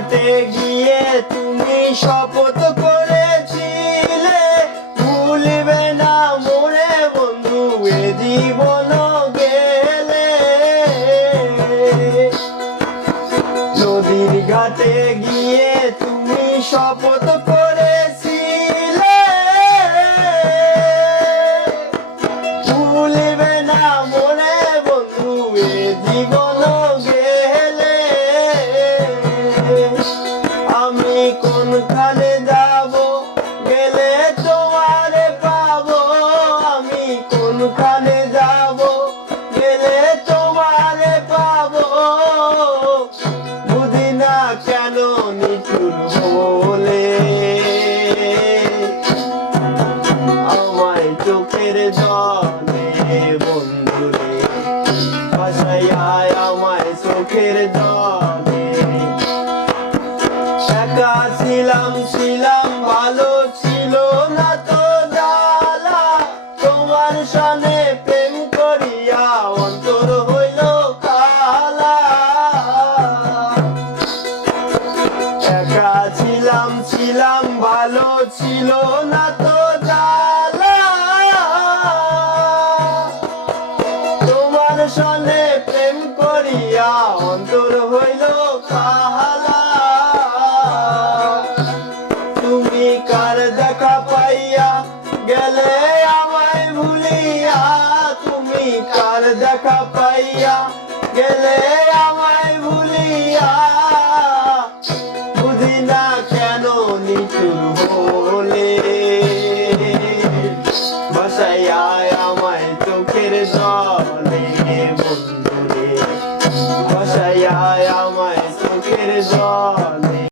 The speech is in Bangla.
ঘাটে গিয়ে তুমি শপথ করেছিলে। ভুলবে না মোরে বন্ধু, এ জীবন গেলে। নদীর ঘাটে গিয়ে তুমি শপথ কোনখানে যাব গেলে তোমারে পাবো। আমি কেন নিচুর বলে আমায় চোখের সনে প্রেম করিয়া অন্তর হইল কালা একা ছিলাম ছিলাম, ভালো ছিল না তো তোমার সনে প্রেম করিয়া অন্তর হইল তুমি কার দেখা পাইয়া গেলে? কার দেখা পাইয়া গেলে আমায় ভুলিয়া। বুঝি না কেন নিচুর বলে বসাইয়া আমায় চোখের জলে বন্ধুরে। বসাইয়া